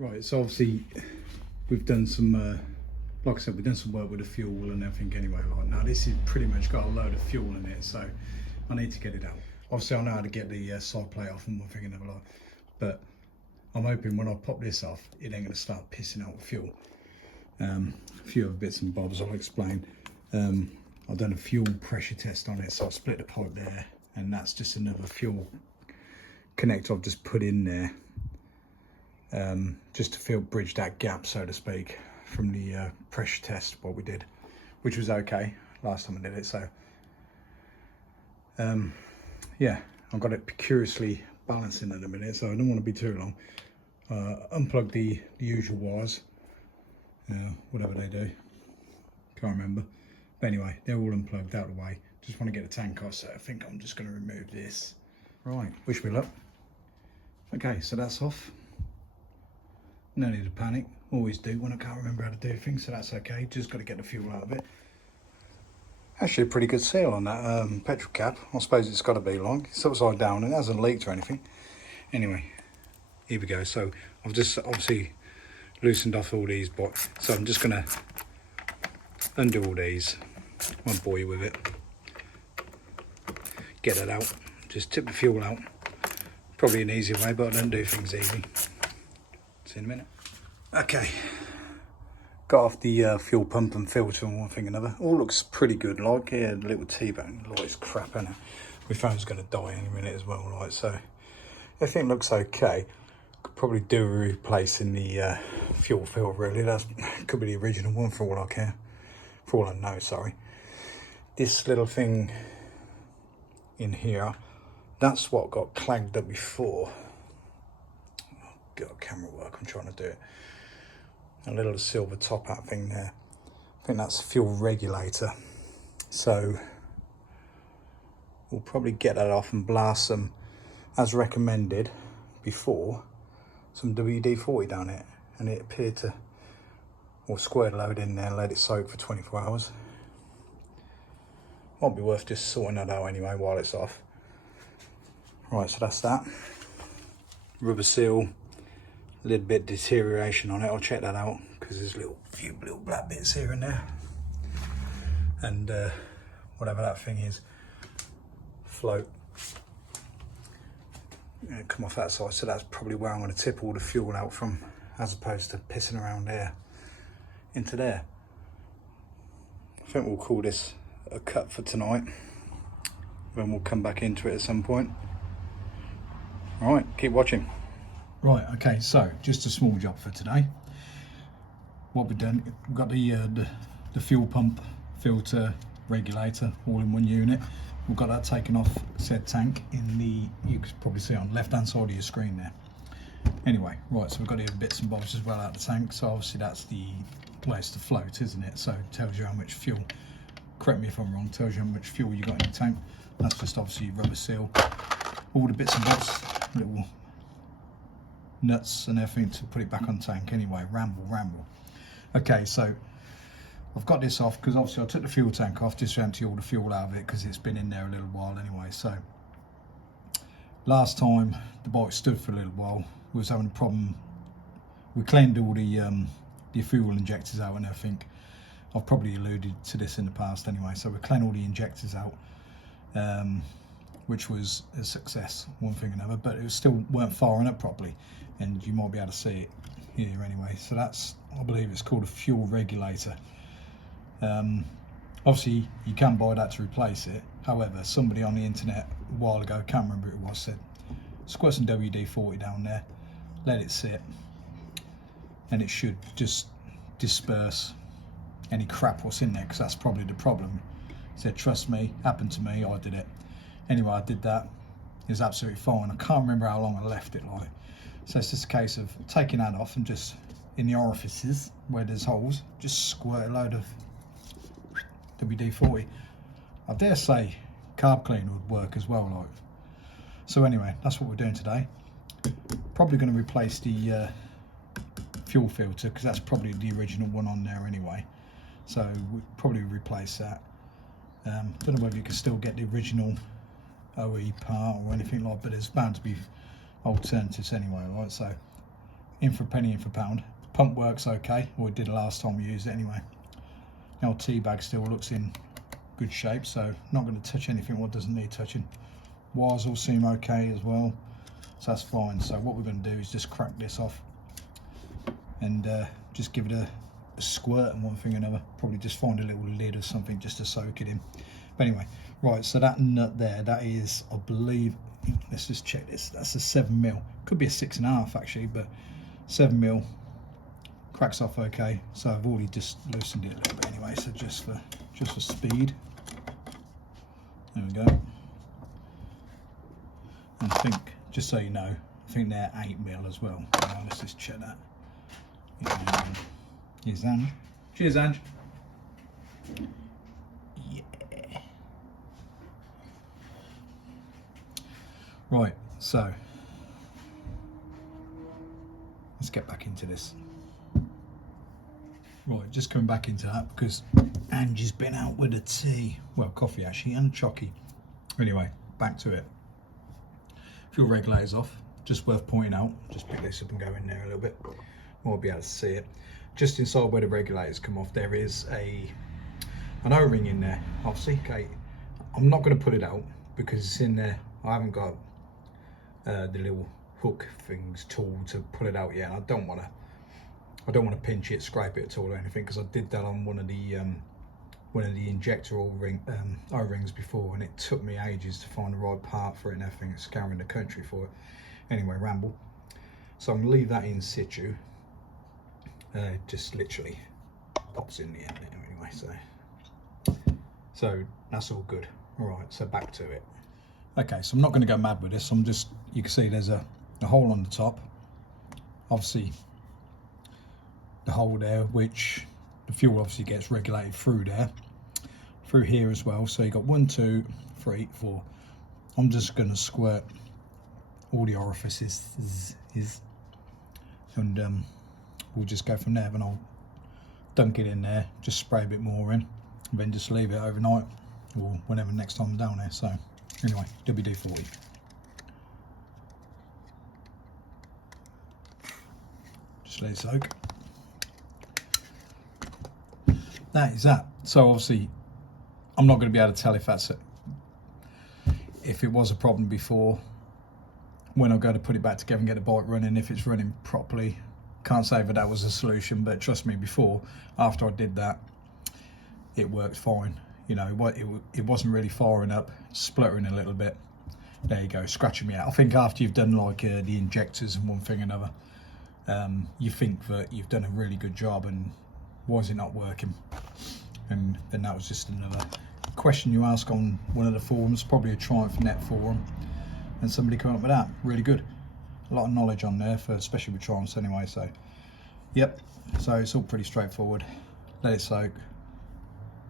Right, so obviously we've done some, like I said, we've done some work with the fuel and everything anyway. Like now, this has pretty much got a load of fuel in it, so I need to get it out. Obviously, I know how to get the side plate off and one thing and another, like, but I'm hoping when I pop this off, it ain't going to start pissing out fuel. A few other bits and bobs I'll explain. I've done a fuel pressure test on it, so I've split the pipe there, and that's just another fuel connector I've just put in there. Just to bridge that gap, so to speak, from the pressure test what we did, which was okay last time I did it. So yeah, I've got it curiously balancing at the minute, so I don't want to be too long. Unplug the usual wires, whatever they do, can't remember, but anyway, they're all unplugged out of the way. Just want to get the tank off, so I think I'm just going to remove this. Right, wish me luck. Okay, so that's off. No need to panic, always do when I can't remember how to do things, so that's okay. Just got to get the fuel out of it. Actually a pretty good seal on that petrol cap. I suppose it's got to be like, it's upside down and it hasn't leaked or anything. Anyway, here we go. So I've just obviously loosened off all these, so I'm just going to undo all these. Won't bore you with it. Get that out, just tip the fuel out. Probably an easy way, but I don't do things easy. See in a minute. Okay, got off the fuel pump and filter and one thing and another. All looks pretty good, like, yeah, the little T-bone, like, it's crap, isn't it? My phone's going to die any minute as well, like, so everything looks okay. Could probably do a replace in the fuel filter, really. That could be the original one for all I care, for all I know, sorry. This little thing in here, that's what got clagged up before. Got camera work, I'm trying to do it. A little silver top hat thing there. I think that's fuel regulator. So we'll probably get that off and blast some, as recommended before, some WD-40 down it, and it appeared to, or squirt load in there and let it soak for 24 hours. Might be worth just sorting that out anyway while it's off. Right, so that's that. Rubber seal. A little bit deterioration on it. I'll check that out because there's few little black bits here and there, and whatever that thing is, float, come off that side. So that's probably where I'm going to tip all the fuel out from, as opposed to pissing around there into there. I think we'll call this a cut for tonight. Then we'll come back into it at some point. All right, keep watching. Right, okay, so just a small job for today. What we've done, we've got the fuel pump, filter, regulator all in one unit. We've got that taken off said tank in the, you can probably see on the left hand side of your screen there. Anyway, right, so we've got the other bits and bobs as well out of the tank. So obviously that's the place to float, isn't it? So it tells you how much fuel, correct me if I'm wrong, tells you how much fuel you got in your tank. That's just obviously rubber seal. All the bits and bobs, little nuts and everything to put it back on tank. Anyway, ramble. Okay, so I've got this off because obviously I took the fuel tank off just to empty all the fuel out of it because it's been in there a little while anyway. So last time the bike stood for a little while, we was having a problem. We cleaned all the fuel injectors out and everything. I've probably alluded to this in the past anyway. So we cleaned all the injectors out, which was a success, one thing or another, but it was still weren't firing up properly, and you might be able to see it here anyway. So that's, I believe it's called a fuel regulator. Obviously you can buy that to replace it. However, somebody on the internet a while ago, can't remember who it was, said squirt some WD-40 down there, let it sit, and it should just disperse any crap what's in there, because that's probably the problem. He said, trust me, happened to me, I did it. Anyway, I did that. It was absolutely fine. I can't remember how long I left it like. So it's just a case of taking that off and just in the orifices where there's holes, just squirt a load of WD-40. I dare say carb cleaner would work as well, like. So anyway, that's what we're doing today. Probably going to replace the fuel filter because that's probably the original one on there anyway. So we'll probably replace that. Don't know whether you can still get the original OE part or anything like, but there's bound to be alternatives anyway, right? So in for a penny, in for a pound. Pump works okay, or it did last time we used it anyway. The old tea bag still looks in good shape, so not going to touch anything what doesn't need touching. Wires all seem okay as well, so that's fine. So what we're going to do is just crack this off and just give it a squirt and one thing or another. Probably just find a little lid or something just to soak it in. But anyway, right, so that nut there, that is, I believe, let's just check this, that's a 7mm. Could be a 6.5 actually, but 7mm. Cracks off okay. So I've already just loosened it a little bit anyway, so just for speed. There we go. And I think, just so you know, I think they're 8mm as well. Now let's just check that. Here's Ange. Cheers, Ange. Yeah. Right, so let's get back into this. Right, just coming back into that because Angie's been out with a tea. Well, coffee actually, and chocky. Anyway, back to it. Fuel regulator's off. Just worth pointing out. Just pick this up and go in there a little bit. Might be able to see it. Just inside where the regulators come off, there is an O-ring in there. Obviously, okay. I'm not going to put it out because it's in there. I haven't got the little hook things tool to pull it out yet. I don't want to pinch it, scrape it at all or anything, because I did that on one of the injector O-rings before, and it took me ages to find the right part for it and everything, scouring the country for it. Anyway, ramble. So I'm gonna leave that in situ. Just literally pops in the end there anyway, so that's all good. All right, so back to it. Okay, so I'm not going to go mad with this. I'm just, you can see there's a hole on the top, obviously the hole there, which the fuel obviously gets regulated through there, through here as well. So you got 1, 2, 3, 4. I'm just going to squirt all the orifices and we'll just go from there. Then I'll dunk it in there, just spray a bit more in, and then just leave it overnight or whenever next time I'm down there. So anyway, WD-40. Just let it soak. That is that. So obviously I'm not going to be able to tell if that's if it was a problem before, when I go to put it back together and get the bike running, if it's running properly. Can't say that was a solution, but trust me, before, after I did that, it worked fine. You know, it wasn't really firing up, spluttering a little bit. There you go, scratching me out. I think after you've done like the injectors and one thing or another, you think that you've done a really good job, and why is it not working? And then that was just another question you ask on one of the forums, probably a Triumph Net forum, and somebody came up with that. Really good. A lot of knowledge on there, for especially with Triumphs anyway. So yep, so it's all pretty straightforward. Let it soak,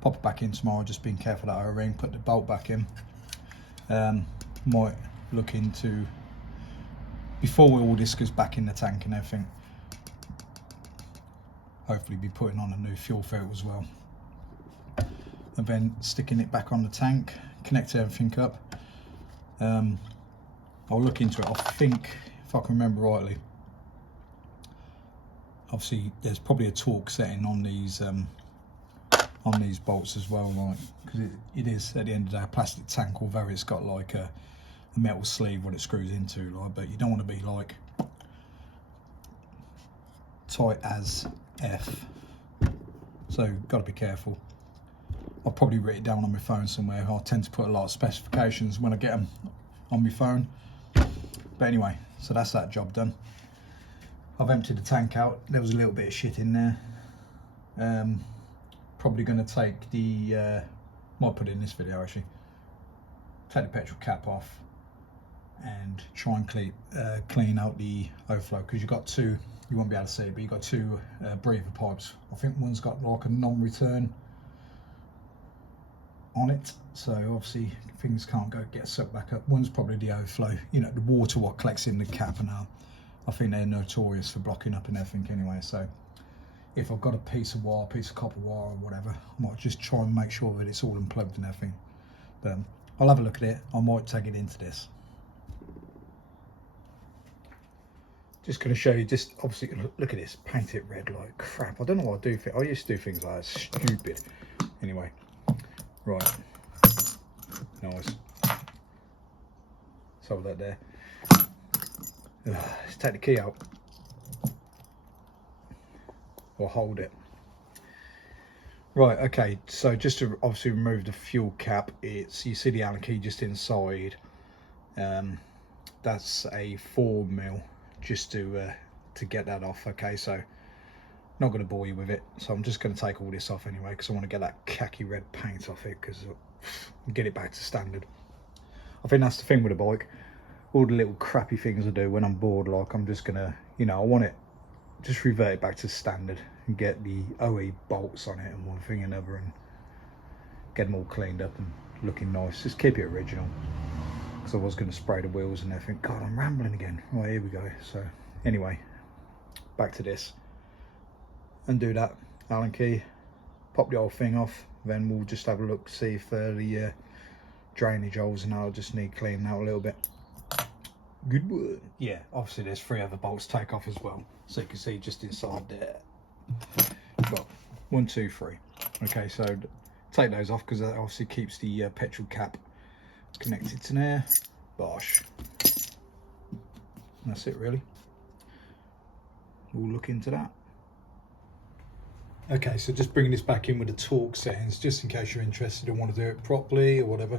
pop it back in tomorrow, just being careful that O-ring, put the bolt back in. Might look into, before all this goes back in the tank and everything, hopefully be putting on a new fuel filter as well, and then sticking it back on the tank, connect everything up. I'll look into it. I think, if I can remember rightly, obviously there's probably a torque setting on these bolts as well, like, because it is at the end of the day a plastic tank, although it's got like a metal sleeve what it screws into, like, but you don't want to be like tight as F, so got to be careful. I'll probably write it down on my phone somewhere. I tend to put a lot of specifications when I get them on my phone. But anyway, so that's that job done. I've emptied the tank out. There was a little bit of shit in there. Probably going to take the, might put it in this video actually, take the petrol cap off and try and clean out the overflow, because you've got two, you won't be able to see it, but you've got two breather pipes. I think one's got like a non-return on it, so obviously things can't get sucked back up. One's probably the overflow, you know, the water what collects in the cap, and I think they're notorious for blocking up and everything anyway. So if I've got a piece of wire, piece of copper wire or whatever, I might just try and make sure that it's all unplugged and everything. But I'll have a look at it. I might tag it into this. just going to show you, just obviously, look at this, paint it red like crap. I don't know what I do. I used to do things like that, stupid. Anyway, right, nice. So that there. Let's take the key out, or hold it. Right, okay, so just to obviously remove the fuel cap, it's, you see the Allen key just inside. That's a 4mm, just to get that off. Okay, so not going to bore you with it, so I'm just going to take all this off anyway, because I want to get that khaki red paint off it, because get it back to standard. I think that's the thing with a bike, all the little crappy things I do when I'm bored, like I'm just gonna, you know, I want it, just revert it back to standard and get the OE bolts on it and one thing and another, and get them all cleaned up and looking nice. Just keep it original, because I was going to spray the wheels and everything. God, I'm rambling again. Right, here we go. So anyway, back to this. Undo that Allen key, pop the whole thing off, then we'll just have a look, see if the drainage holes and I'll just need cleaning out a little bit. Good work. Yeah, obviously there's 3 other bolts to take off as well, so you can see just inside there. Got 1, 2, 3. Okay, so take those off, because that obviously keeps the petrol cap connected to there. Bosh. And that's it really. We'll look into that. Okay, so just bringing this back in with the torque settings, just in case you're interested and want to do it properly or whatever.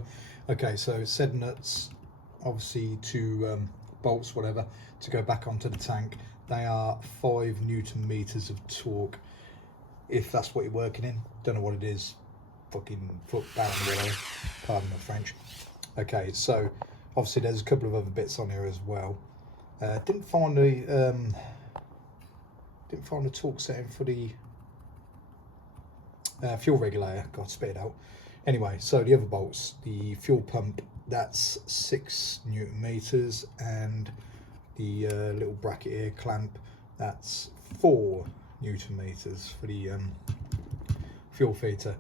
Okay, so set nuts, obviously to bolts, whatever, to go back onto the tank. They are 5 Newton meters of torque, if that's what you're working in. Don't know what it is, fucking foot pound or whatever, pardon my French. Okay, so obviously there's a couple of other bits on here as well. Didn't find the torque setting for the fuel regulator. God, spit it out. Anyway, so the other bolts, the fuel pump, that's 6 Newton meters, and the little bracket here, clamp, that's 4 Newton meters for the fuel filter.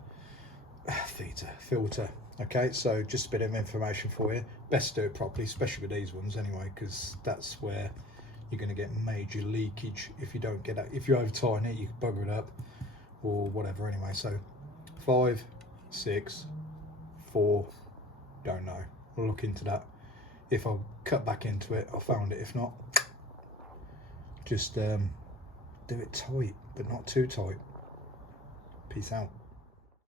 Okay, so just a bit of information for you. Best do it properly, especially with these ones anyway, because that's where you're going to get major leakage if you don't get that. If you over tighten it, you can bugger it up or whatever. Anyway, so 5, 6, 4, don't know. We'll look into that. If I cut back into it, I found it. If not, just do it tight, but not too tight. Peace out.